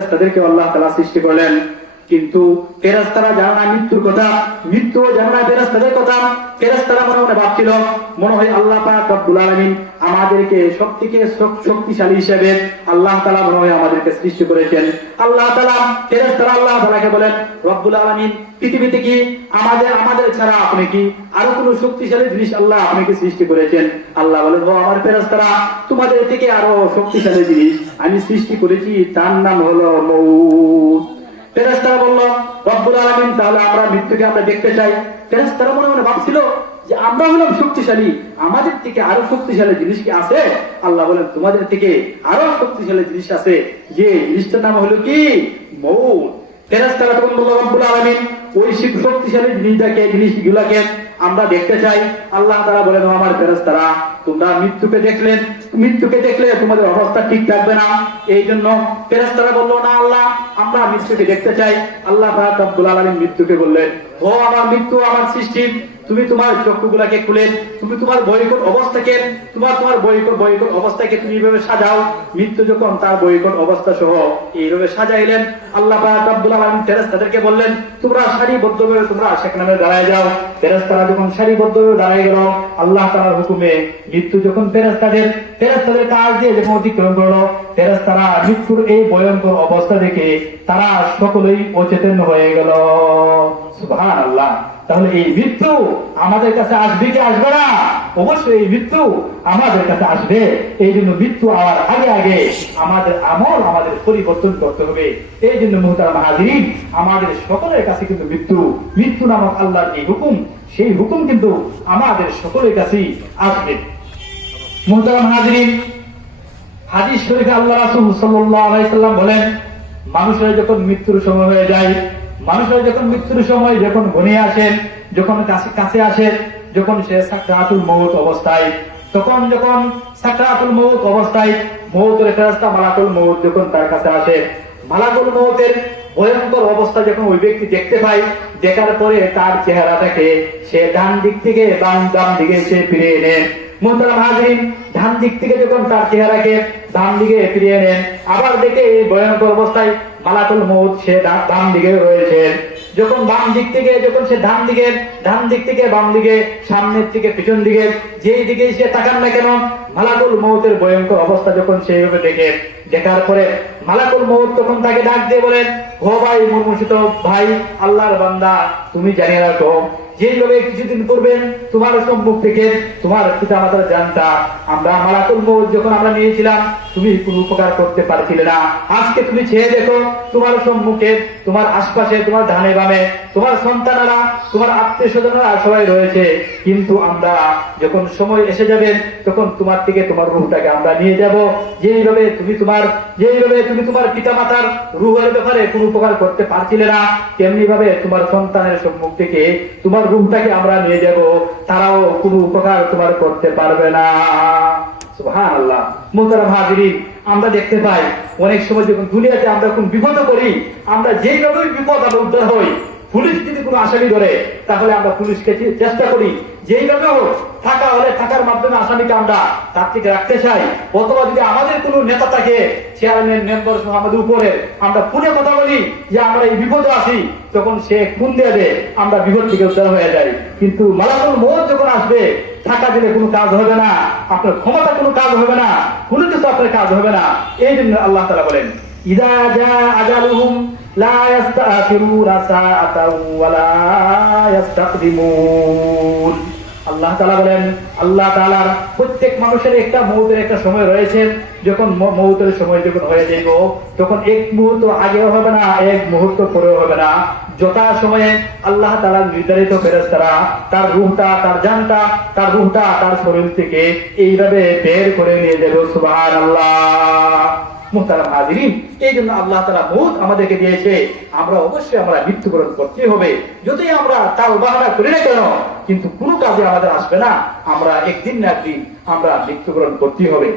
তাদেরকে আল্লাহ তালা সৃষ্টি করলেন। কিন্তু ফেরাস্তারা জানে না মৃত্যুর কথা, মৃত্যু জানে না ফেরাস্তাদের কথা। ফেরাস্তারা মনে মনে ভাবছিল, মনে হয় আল্লাহ পাক রব্বুল আলামিন আমাদেরকে সব থেকে শক্তিশালী হিসেবে আল্লাহ তালা মনে হয় আমাদেরকে সৃষ্টি করেছেন। আল্লাহ তালা ফেরাস্তারা আল্লাহ তালাকে বলেন, রব্বুল আলামিন, পৃথিবীতে কি আমাদের আমাদের ছাড়া আপনি কি আরও কোনো শক্তিশালী জিনিস আল্লাহ আপনাকে সৃষ্টি করেছেন? আল্লাহ বলেন, ও আমার ফেরাস্তারা তোমাদের থেকে আরও শক্তিশালী জিনিস আমি সৃষ্টি করেছি, তার নাম হলো মৌত ফেরেস্তারা বলল, রব্বুল আলমিন, তাহলে আমরা মৃত্যুকে আমরা দেখতে চাই। ফেরেস্তারা মনে মনে ভাবছিল যে আমরা হলাম শক্তিশালী, আমাদের থেকে আরও শক্তিশালী জিনিস কি আছে? আল্লাহ বলেন, তোমাদের থেকে আরও শক্তিশালী জিনিস আছে। যে জিনিসটার নাম হলো কি? মৌ ফেরেস্তারা তখন বলল, রব্বুল আলমিন, ওই শিব- শক্তিশালী জিনিসটাকে, জিনিসগুলাকে আমরা দেখতে চাই। আল্লাহ তারা বলেন আমার ফেরেস্তারা তোমরা মৃত্যুকে দেখলে মৃত্যুকে দেখলে তোমাদের অবস্থা ঠিক থাকবে না। এই জন্য ফেরেস্তারা বলল, না আল্লাহ, আমরা মৃত্যুকে দেখতে চাই। আল্লাহ তারা রব্বুল আলমী মৃত্যুকে বললেন, ও আমার মৃত্যু, আমার সৃষ্টি তুমি তোমার চক্ষুগুলাকে খুলে, তুমি তোমার বৈকট অবস্থাকে, তোমার তোমার বৈকট বৈকট অবস্থাকে তুমি এইভাবে সাজাও। মৃত্যু যখন তার বৈকট অবস্থা সহ এইভাবে সাজাইলেন, আল্লাহ ফেরেশতাদেরকে বললেন, তোমরা সারিবদ্ধভাবে তোমরা সেখানে দাঁড়ায় যাও। ফেরেশতারা যখন সারিবদ্ধভাবে দাঁড়ায় গেল, আল্লাহ তাআলার হুকুমে মৃত্যু যখন ফেরেশতাদের ফেরেশতাদের কাজ দিয়ে যখন অতিক্রম করল ফেরেশতারা মৃত্যুর এই ভয়ঙ্কর অবস্থা দেখে তারা সকলেই অচেতন হয়ে গেল। সুবহানাল্লাহ। তাহলে এই মৃত্যু আমাদের কাছে আসবে কি আসবে না? অবশ্যই এই মৃত্যু আমাদের কাছে আসবে। এই জন্য মৃত্যু আওয়ার আগে আগে আমাদের আমল আমাদের পরিবর্তন করতে হবে। এই জন্য মুহতার মাহাদিন আমাদের সকলের কাছে কিন্তু মৃত্যু মৃত্যু নামক আল্লাহর যে হুকুম, সেই হুকুম কিন্তু আমাদের সকলের কাছেই আসবে। মুহতার মাহাদিন হাদিস শরীফে আল্লাহ রাসূল সাল্লাম বলেন, মানুষের যখন মৃত্যুর সময় হয়ে যায়, মানুষের যখন মৃত্যুর সময় যখন ঘনিয়ে আসেন যখন কাছে কাছে আসেন যখন সে সাকরাতুল মৌত অবস্থায়, তখন যখন সাকরাতুল মৌত অবস্থায় মৌতের ফেরেশতা মালাকুল মৌত যখন তার কাছে আসে, মালাকুল মৌতের ভয়ঙ্কর অবস্থা যখন ওই ব্যক্তি দেখতে পায়, দেখার পরে তার চেহারাটাকে সে ডান দিক থেকে বাম ডান দিকে সে ফিরে নেন দিক যখন দিকে দিকে যখন বাম দিক থেকে, যখন সে ডান দিকে ডান দিক থেকে বাম দিকে, সামনের থেকে পিছন দিকে, যেই দিকে সে তাকান না কেন, মালাকুল মৌতের ভয়ঙ্কর অবস্থা যখন সেইভাবে দেখে, দেখার পরে মালাকুল মৌত তখন তাকে ডাক দিয়ে বলেন, ও ভাই মুর্মুষিত ভাই, আল্লাহর বান্দা, তুমি জানিয়ে রাখো যেভাবে কিছুদিন করবেন, তোমার সম্মুখ থেকে তোমার জানতা আমরা যখন আমরা নিয়েছিলাম, তুমি উপকার করতে পারছিলে না। আজকে তুমি দেখো, তোমার সম্মুখে, তোমার আশপাশে, তোমার ধানে বামে, তোমার তোমার আত্মীয় সবাই রয়েছে। কিন্তু আমরা যখন সময় এসে যাবেন তখন তোমার থেকে তোমার রুহটাকে আমরা নিয়ে যাব। যেইভাবে তুমি তোমার, যেইভাবে তুমি তোমার পিতা মাতার রুহের ব্যাপারে কোনো উপকার করতে পারছিলে না তেমনি ভাবে তোমার সন্তানের সম্মুখ থেকে তোমার রুহটাকে আমরা নিয়ে যাব, তারাও কোনো উপকার তোমার করতে পারবে না। হ্যাঁ আল্লাহ মোহতারাম হাজিরিন, আমরা দেখতে পাই, অনেক সময় যখন দুনিয়াতে আমরা কোন বিপদ করি, আমরা যেভাবে বিপদ আমরা উদ্ধার হই, পুলিশ যদি কোনো আসামি ধরে, তাহলে আমরা পুলিশকে চেষ্টা করি যেইভাবে হোক, থাকা হলে থাকার মাধ্যমে আসামিকে আমরা তার থেকে রাখতে চাই। অথবা যদি আমাদের কোনো নেতা থাকে চেয়ারম্যান মেম্বার সহ আমাদের উপরে আমরা ফোনে কথা বলি যে আমরা এই বিপদে আছি, তখন সে খুন দেয় আমরা বিপদ থেকে উদ্ধার হয়ে যাই। কিন্তু মালাকুল মোহ যখন আসবে টাকা দিলে কোনো কাজ হবে না, আপনার ক্ষমতা কোনো কাজ হবে না, কোনো কিছু আপনার কাজ হবে না, এই জন্য আল্লাহ তালা বলেন, ইদা যা আজালুহুম লা ইয়াস্তাখিরুনা সাআতাও ওয়া লা ইয়াস্তাকদিমুন আল্লাহ তাআলা বলেন, আল্লাহ তাআলার প্রত্যেক মানুষের একটা মৌতের একটা সময় রয়েছে। যখন ম- মৌতের সময় যখন হয়ে যাইব, তখন এক মুহূর্ত আগেও হবে না, এক মুহূর্ত পরেও হবে না। যথা সময়ে আল্লাহ তাআলা নির্ধারিত ফেরেশতারা তার রূহটা, তার জানটা, তার রূহটা তার শরীর থেকে এইভাবে বের করে নিয়ে যাবে। সুবহানাল্লাহ। মুহতারাম হাজিরিন। এই জন্য আল্লাহ তালা মৌত আমাদেরকে দিয়েছে, আমরা অবশ্যই আমরা মৃত্যুবরণ করতে হবে। যদি আমরা তার বাহানা করি না কেন, কিন্তু কোনো কাজে আমাদের আসবে না। আমরা একদিন না একদিন আমরা মৃত্যুবরণ করতে হবে।